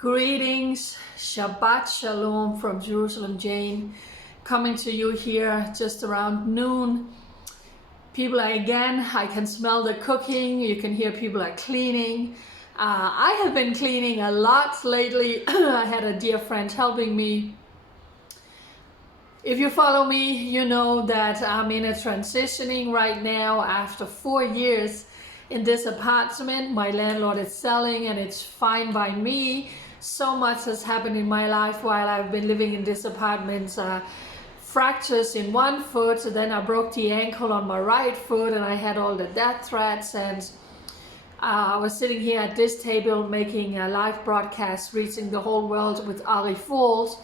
Greetings, Shabbat Shalom from Jerusalem, Jane, coming to you here just around noon. People are again, I can smell the cooking, you can hear people are cleaning. I have been cleaning a lot lately. I had a dear friend helping me. If you follow me, you know that I'm in a transitioning right now after 4 years in this apartment. My landlord is selling and it's fine by me. So much has happened in my life while I've been living in this apartment. Fractures in one foot, then I broke the ankle on my right foot and I had all the death threats, and I was sitting here at this table making a live broadcast reaching the whole world with Ari Falls,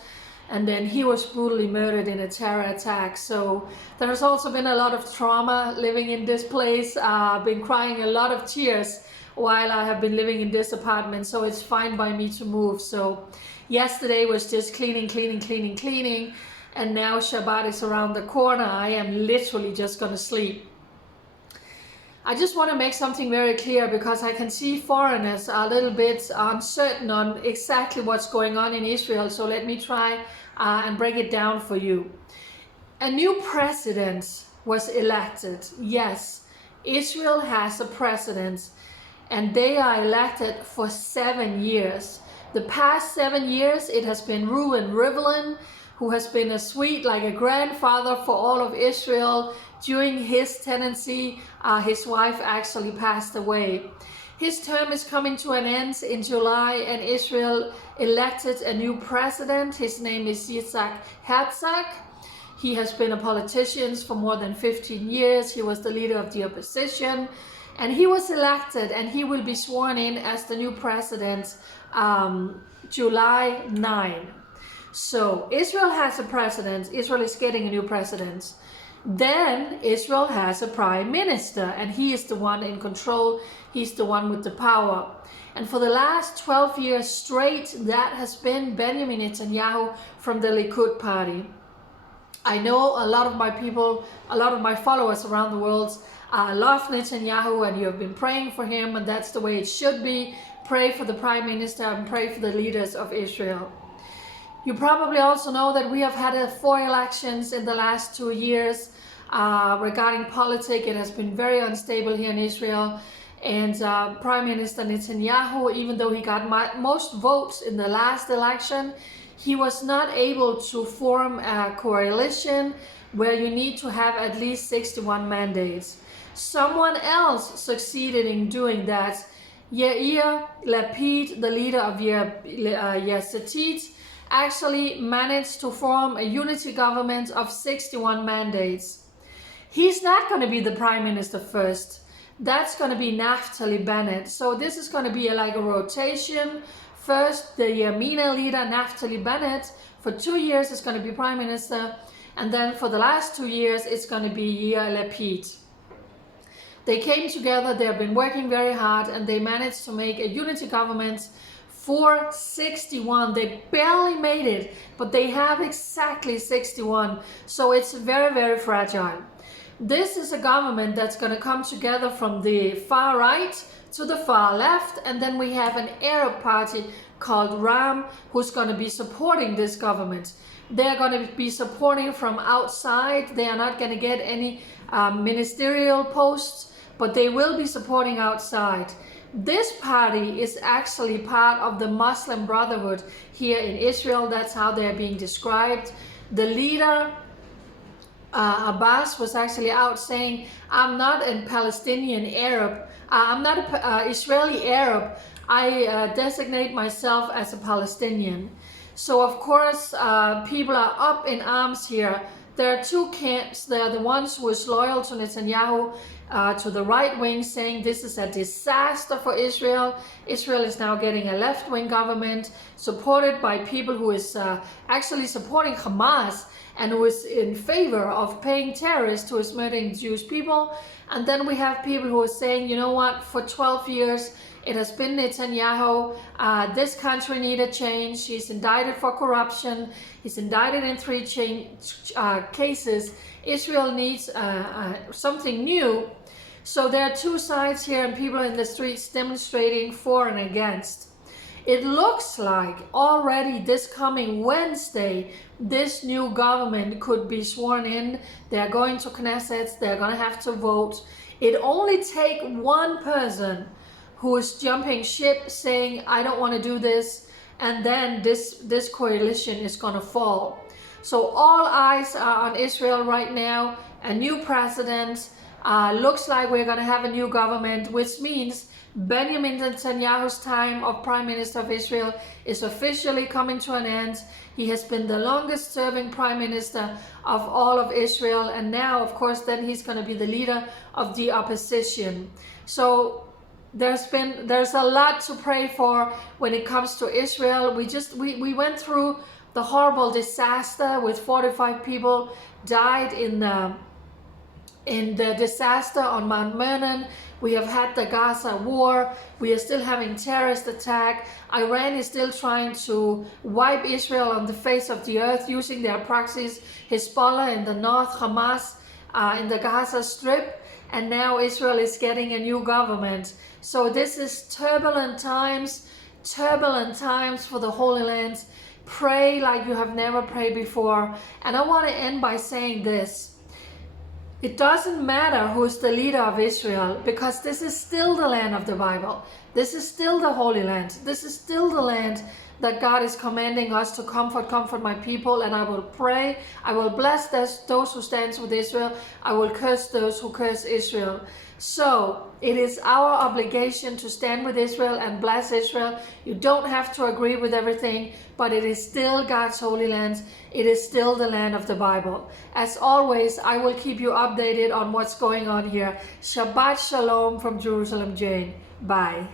and then he was brutally murdered in a terror attack. So there's also been a lot of trauma living in this place. I've been crying a lot of tears while I have been living in this apartment, so it's fine by me to move. So yesterday was just cleaning, and now Shabbat is around the corner. I am literally just gonna sleep. I just want to make something very clear, because I can see foreigners are a little bit uncertain on exactly what's going on in Israel. So let me try and break it down for you. A new president was elected. Yes, Israel has a president, and they are elected for 7 years. The past 7 years, it has been Reuven Rivlin, who has been a sweet, like a grandfather for all of Israel. During his tenancy, his wife actually passed away. His term is coming to an end in July, and Israel elected a new president. His name is Yitzhak Herzog. He has been a politician for more than 15 years. He was the leader of the opposition, and he was elected, and he will be sworn in as the new president July 9. So Israel has a president. Israel is getting a new president. Then Israel has a prime minister, and he is the one in control. He's the one with the power. And for the last 12 years straight, that has been Benjamin Netanyahu from the Likud party. I know a lot of my people, a lot of my followers around the world love Netanyahu, and you have been praying for him, and that's the way it should be. Pray for the prime minister and pray for the leaders of Israel. You probably also know that we have had 4 elections in the last 2 years. Regarding politics, it has been very unstable here in Israel. And Prime Minister Netanyahu, even though he got most votes in the last election, he was not able to form a coalition where you need to have at least 61 mandates. Someone else succeeded in doing that. Yair Lapid, the leader of Yesh Atid, actually managed to form a unity government of 61 mandates. He's not going to be the prime minister first. That's going to be Naftali Bennett. So this is going to be like a rotation. First, the Yamina leader, Naftali Bennett, for 2 years is going to be prime minister. And then for the last 2 years, it's going to be Yair Lapid. They came together, they have been working very hard, and they managed to make a unity government for 61. They barely made it, but they have exactly 61. So it's very, very fragile. This is a government that's going to come together from the far right to the far left, and then we have an Arab party called Ram who's going to be supporting this government. They're going to be supporting from outside. They are not going to get any ministerial posts, but they will be supporting outside. This party is actually part of the Muslim Brotherhood here in Israel. That's how they're being described. The leader, Abbas, was actually out saying, I'm not a Palestinian Arab. I'm not an Israeli Arab. I designate myself as a Palestinian. So of course, people are up in arms here. There are 2 camps. There are the ones who is loyal to Netanyahu, to the right wing, saying this is a disaster for Israel. Israel is now getting a left-wing government supported by people who is actually supporting Hamas and who is in favor of paying terrorists who is murdering Jewish people. And then we have people who are saying, you know what, for 12 years it has been Netanyahu. This country needed change. He's indicted for corruption. He's indicted in 3 cases. Israel needs something new. So there are 2 sides here, and people in the streets demonstrating for and against. It looks like already this coming Wednesday, this new government could be sworn in. They're going to Knesset, they're going to have to vote. It only takes one person who is jumping ship saying, I don't want to do this, and then this coalition is going to fall. So all eyes are on Israel right now. A new president, looks like we're going to have a new government, which means Benjamin Netanyahu's time of Prime Minister of Israel is officially coming to an end. He has been the longest serving Prime Minister of all of Israel, and now of course then he's going to be the leader of the opposition. So there's a lot to pray for when it comes to Israel. We went through the horrible disaster with 45 people died in the disaster on Mount Menon. We have had the Gaza war. We are still having terrorist attack. Iran is still trying to wipe Israel on the face of the earth using their proxies, Hezbollah in the north, Hamas in the Gaza Strip, and now Israel is getting a new government. So this is turbulent times for the Holy Land. Pray like you have never prayed before. And I want to end by saying this. It doesn't matter who's the leader of Israel, because this is still the land of the Bible. This is still the Holy Land. This is still the land that God is commanding us to comfort my people. And I will pray. I will bless those who stand with Israel. I will curse those who curse Israel. So it is our obligation to stand with Israel and bless Israel. You don't have to agree with everything, but it is still God's holy land. It is still the land of the Bible. As always, I will keep you updated on what's going on here. Shabbat Shalom from Jerusalem, Jane. Bye.